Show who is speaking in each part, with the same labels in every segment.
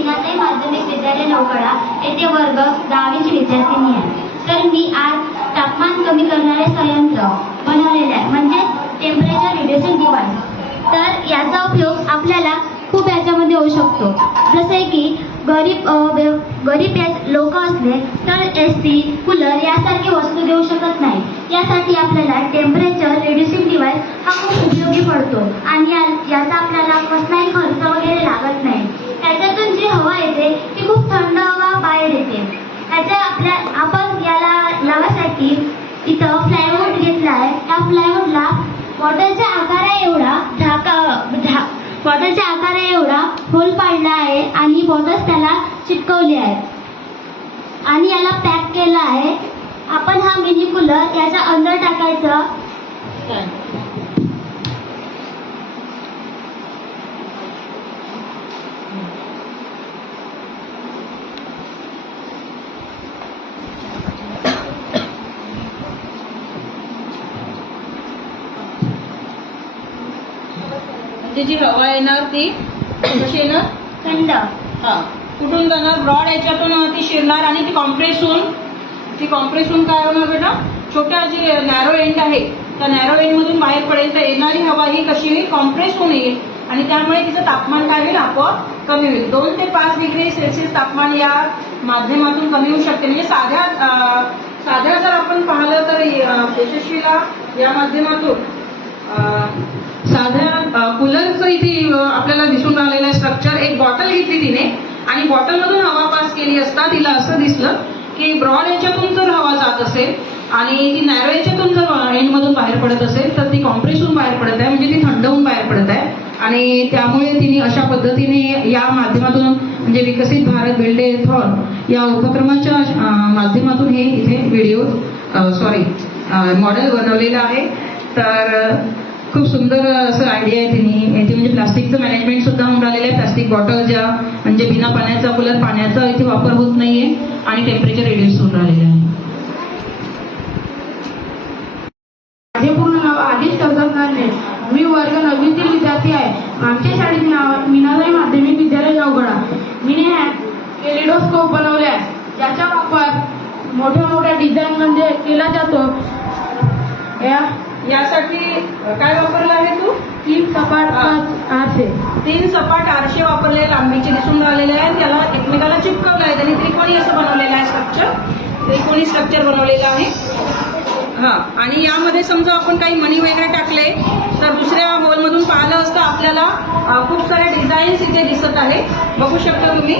Speaker 1: मीनाताई माध्यमिक विद्यालय नौकडा येथे वर्ग दहावीची विद्यार्थिनी आहे. तर मी आज तापमान कमी करणारे संयंत्र बनवलेले आहे. म्हणजे टेम्परेचर रिड्युसिंग डिवाइस तर याचा उपयोग आपल्याला खूप याच्यामध्ये होऊ शकतो. जसे की गरीब गरीब लोक असले तर एस सी कूलर यासारखी वस्तू देऊ शकत नाही. यासाठी आपल्याला टेम्परेचर रिड्युसिंग डिवाइस हा खूप उपयोगी पडतो. आणि याचा आपल्याला कसलाही खर्च वगैरे लागत नाही. हवा येते ती खूप थंड हवा बाहेर येते. त्याच्या आपल्या आपण याला लावासाठी इथं प्लायवूड घेतला आहे त्या प्लायवूडला बॉटलच्या आकारा एवढा झाका बॉटलच्या आकारा एवढा होल पाडला आहे आणि बॉटल्स त्याला चिटकवली आहेत. आणि याला पॅक केला आहे. आपण हा मिनी कूलर याच्या अंदर टाकायचं.
Speaker 2: म्हणजे जी हवा येणार ती कशी येणार?
Speaker 1: थंड.
Speaker 2: हा. कुठून जाणार? ब्रॉड याच्यातून ती शिरणार आणि ती कॉम्प्रेस होऊन ती कॉम्प्रेस होऊन काय होणार बेटा? छोट्या जे नॅरो एंड आहे त्या नॅरो एंड मधून बाहेर पडेल तर येणारी हवा ही कशी होईल? कॉम्प्रेस होऊन येईल. आणि त्यामुळे तिचं तापमान काय होईल? आपोआप कमी होईल. दोन ते पाच डिग्री सेल्सिअस तापमान या माध्यमातून कमी होऊ शकते. म्हणजे साध्या साध्या जर आपण पाहिलं तर यशस्वीला या माध्यमातून साध्या कूलरचं इथे आपल्याला दिसून राहिलेलं स्ट्रक्चर एक बॉटल घेतली तिने आणि बॉटलमधून हवा पास केली असता तिला असं दिसलं की ब्रॉड याच्यातून जर हवा जात असेल आणि ती नॅरो याच्यातून जर एंडमधून बाहेर पडत असेल तर ती कॉम्प्रेसहून बाहेर पडत आहे म्हणजे ती थंड होऊन बाहेर पडत आहे. आणि त्यामुळे तिने अशा पद्धतीने या माध्यमातून म्हणजे विकसित भारत बिल्डे थॉर या उपक्रमाच्या माध्यमातून हे इथे व्हिडिओ सॉरी मॉडेल बनवलेलं आहे. तर खूप सुंदर असं आयडिया आहे तिने याची म्हणजे प्लास्टिकचं मॅनेजमेंट सुद्धा होऊन राहिलेलं आहे. प्लास्टिक बॉटल ज्या म्हणजे बिना पाण्याचा कुलर पाण्याचा इथे वापर होत नाहीये आणि टेम्परेचर रिड्यूस होऊन राहिलेलं आहे.
Speaker 3: माझे पूर्ण नाव आदेश सरदार मी वर्ग नववीतील विद्यार्थी आहे. आमच्या शाळेचे नाव मीनाबाई माध्यमिक विद्यालय नवगडा मीने टेलिडोस्कोप बनवले आहे. ज्याचा वापर मोठ्या मोठ्या डिझाईन मध्ये केला जातो. या
Speaker 2: यासाठी काय वापरलं आहे तू?
Speaker 3: तीन सपाट आरसे
Speaker 2: तीन सपाट आरशे वापरले लांबीचे दिसून राहिलेले आहेत. त्याला एकमेकाला चिपकवलं आहे. त्यांनी त्रिकोणी असं बनवलेलं आहे स्ट्रक्चर त्रिकोणी स्ट्रक्चर बनवलेलं आहे. हा आणि यामध्ये समजा आपण काही मणी वगैरे टाकले तर दुसऱ्या हॉलमधून पाहिलं असतं आपल्याला खूप साऱ्या डिझाईन्स इथे दिसत आहे बघू शकता तुम्ही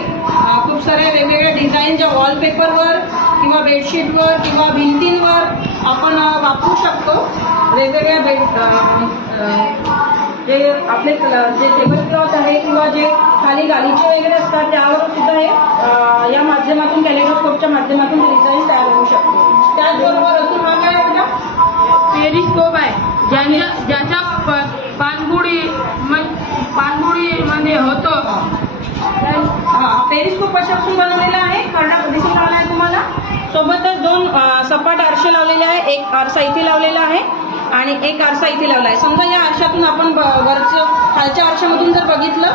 Speaker 2: खूप साऱ्या वेगवेगळ्या डिझाईन ज्या वॉलपेपरवर किंवा बेडशीटवर किंवा भिंतींवर आपण वापरू शकतो. वेगवेगळ्या बेड अं, जे आपले जे टेबल क्लॉथ आहे किंवा जे खाली गालीचे वगैरे असतात त्यावर सुद्धा हे या माध्यमातून कॅलेडोस्कोपच्या माध्यमातून डिझाईन तयार होऊ शकते. त्याचबरोबर अजून हा काय आहे बेटा
Speaker 3: पेरिस्कोप आहे. ज्याच्या ज्याच्या प- पाणबुडी म- पाणबुडीमध्ये होतो.
Speaker 2: हा पेरिस्कोप कशापासून बनवलेला आहे. खरडा दिसून राहिला आहे तुम्हाला. सोबतच दोन सपाट आरसे लावलेले एक आरसा इथे लावलेला आहे आणि एक आरसा इथे लावला आहे. समजा या आरशातून आपण ब- वरचं खालच्या आरशामधून जर बघितलं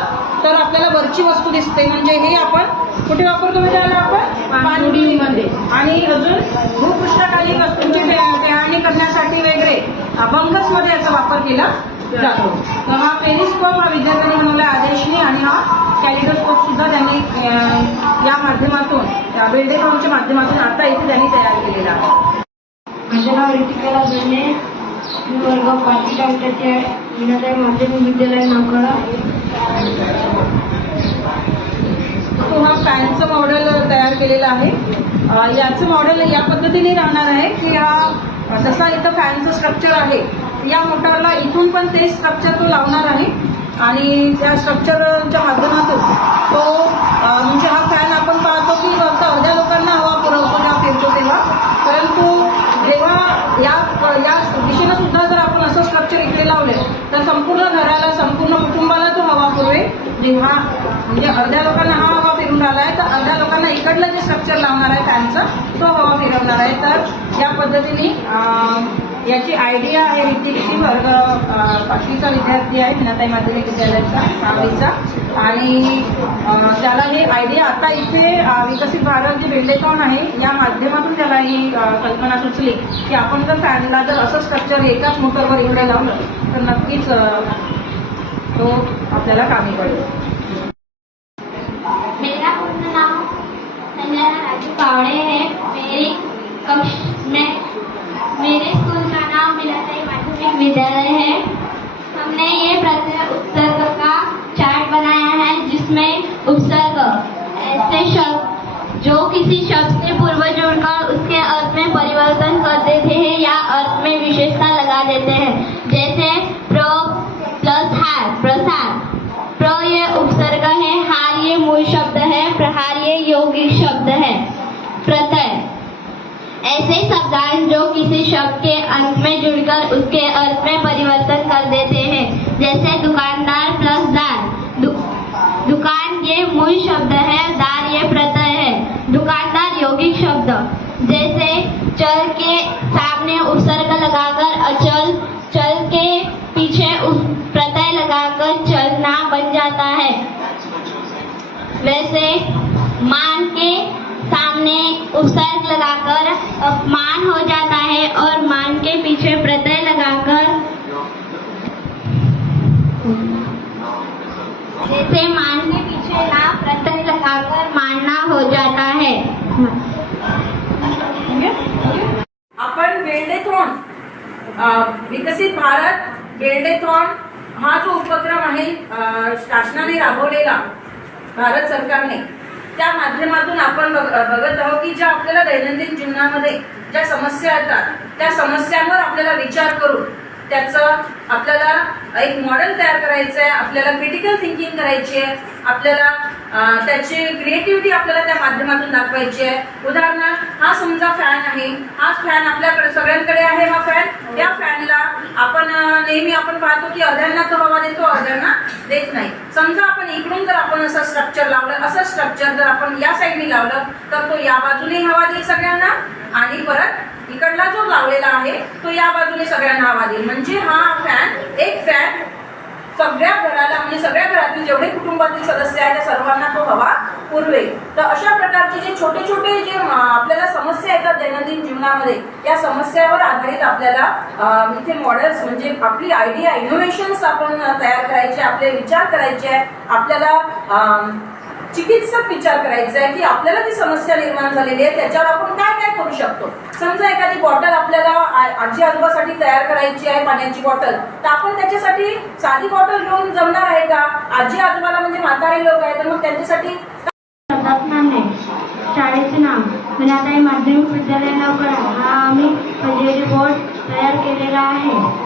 Speaker 2: तर आपल्याला वरची वस्तू दिसते. म्हणजे हे आपण कुठे वापरतो म्हणजे याला आपण?
Speaker 3: पाणबुडीमध्ये.
Speaker 2: आणि अजून भूपृष्ठाखाली वस्तूंची टेहाणी करण्यासाठी वगैरे बंकर्समध्ये याचा वापर केला जातो. तर हा पेरिस्कोप हा विद्यार्थ्यांनी बनवला आदेशने आणि हा कॅलिडोस्कोप सुद्धा त्यांनी या माध्यमातून बिल्डेकॉमच्या माध्यमातून आता इथे त्यांनी तयार केलेला आहे.
Speaker 3: माझे नाव ऋतिका जोडणे मी वर्ग पाचवी विद्यार्थी आहे. मीनाताई माध्यमिक विद्यालय नावकडा
Speaker 2: तो हा फॅनचं मॉडेल तयार केलेलं आहे. याचं मॉडेल या पद्धतीने राहणार आहे की हा जसा इथं फॅनचं स्ट्रक्चर आहे या मोटरला इथून पण ते स्ट्रक्चर तो लावणार आहे. आणि त्या स्ट्रक्चरच्या माध्यमातून तो म्हणजे हा फॅन या दिशेनं सुद्धा जर आपण असं स्ट्रक्चर इकडे लावले तर संपूर्ण घराला संपूर्ण कुटुंबाला तो हवा पुरवेल. जेव्हा म्हणजे अर्ध्या लोकांना हा हवा फिरून राहिला आहे तर अर्ध्या लोकांना इकडलं जे स्ट्रक्चर लावणार आहे त्यांचं तो हवा फिरवणार आहे. तर या पद्धतीने याची आयडिया आहे ऋतिकची वर्ग पाचवीचा विद्यार्थी आहे मीनाताई माध्यमिक विद्यालयाचा सहावीचा. आणि त्याला हे आयडिया आता इथे विकसित भारत जे बेंडेकॉन आहे या माध्यमातून त्याला ही कल्पना सुचली की आपण जर फॅनला जर असं स्ट्रक्चर एकाच मोटरवर इकडे लावलं तर नक्कीच तो आपल्याला कामी पडेल.
Speaker 4: हमने ये प्रत्यय उपसर्ग का चार्ट बनाया है, जिसमें उपसर्ग, ऐसे शब्द, जो किसी शब्द से पूर्व जोड़कर उसके अर्थ में परिवर्तन कर देते हैं या अर्थ में विशेषता लगा देते हैं। जैसे, प्र, प्लस हार प्रसार। प्र ये उपसर्ग है, हार ये मूल शब्द है, प्रहार ये यौगिक शब्द है। प्रत्यय। ऐसे शब्दांश जो किसी शब्द के अंत में जुड़कर उसके अर्थ में परिवर्तन कर देते हैं जैसे दुकानदार प्लस दार दु, दुकान ये मूल शब्द है दार ये प्रत्यय है दुकानदार यौगिक शब्द जैसे चल के सामने उपसर्ग लगाकर अचल चल के पीछे उस प्रत्यय लगाकर चलना बन जाता है वैसे मान के सामने उपसर्ग लगाकर अपमान हो जाता है और मान के पीछे प्रत्यय लगाकर जैसे मान के पीछे ना प्रत्यय लगाकर मानना हो जाता है।
Speaker 2: आपण बेल्डेथॉन विकसित भारत बेल्डेथॉन हा जो उपक्रम आहे अ, शासनाने राबवलेला भारत सरकारने. त्या माध्यमातून आपण बघ- बघत आहोत की ज्या आपल्याला दैनंदिन जीवनामध्ये ज्या समस्या येतात त्या समस्यांवर आपल्याला विचार करून त्याचं आपल्याला एक मॉडेल तयार करायचं आहे आपल्याला क्रिटिकल थिंकिंग करायची आहे आपल्याला त्याची क्रिएटिव्हिटी आपल्याला त्या माध्यमातून दाखवायची आहे. उदाहरणार्थ हा समजा फॅन आहे हा फॅन आपल्याकडे सगळ्यांकडे आहे हा फॅन या फॅनला आपण नेहमी आपण पाहतो की अर्ध्यांना तो हवा देतो अर्ध्यांना देत नाही. समजा आपण इकडून जर आपण असं स्ट्रक्चर लावलं असं स्ट्रक्चर जर आपण या साईडने लावलं तर तो या बाजूने हवा देईल सगळ्यांना आणि परत इकडला जो लावलेला आहे तो या बाजूने सगळ्यांना हवा देईल. म्हणजे हा फॅन एक फॅन सगळ्या घराला म्हणजे सगळ्या घरातील जेवढे कुटुंबातील सदस्य आहेत त्या सर्वांना तो हवा पुरवेल. तर अशा प्रकारचे जे छोटे छोटे जे आपल्याला समस्या येतात दैनंदिन जीवनामध्ये या समस्यावर आधारित आपल्याला इथे मॉडेल्स म्हणजे आपली आयडिया इनोव्हेशन्स आपण तयार करायचे आपले विचार करायचे आहे आपल्याला चिकित्सक विचार करायचा आहे की आपल्याला जी समस्या निर्माण झालेली आहे त्याच्यावर आपण काय करू शकतो. समजा एखादी बॉटल आपल्याला आजी आजोबासाठी तयार करायची आहे पाण्याची बॉटल तर आपण त्याच्यासाठी साधी बॉटल घेऊन जमणार आहे का? आजी आजोबाला म्हणजे म्हातारे लोक आहेत तर मग त्यांच्यासाठी
Speaker 4: शाळेचे नाव मीनाताई माध्यमिक विद्यालय नौकडा हा आम्ही हजेरी बोर्ड तयार केलेला आहे.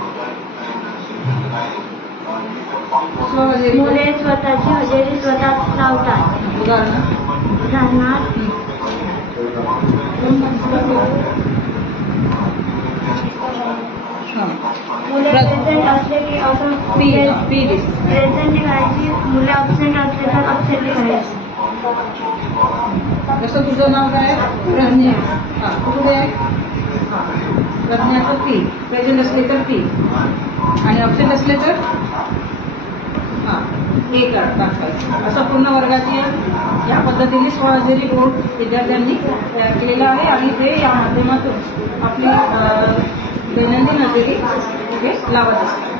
Speaker 4: मुले स्वतःची हजेरी स्वतःच लावतात.
Speaker 2: उदाहरण.
Speaker 4: उदाहरणार्थ प्रेझेंट असले की आपण
Speaker 2: पी पी दिस
Speaker 4: प्रेझेंट लिहायची मुले अब्सेंट असले तर अब्सेंट लिहायची
Speaker 2: जसं तुझं नाव काय प्रज्ञा. हा कुठे आहे. प्रज्ञाचं पी प्रेझेंट असले तर पी आणि ऑप्शन असले तर? हे करतात असं पूर्ण वर्गाची या पद्धतीने स्वहजेरी बोर्ड विद्यार्थ्यांनी तयार केलेला आहे. आणि ते या माध्यमातून आपली दैनंदिन हजेरी इथे लावत असतात.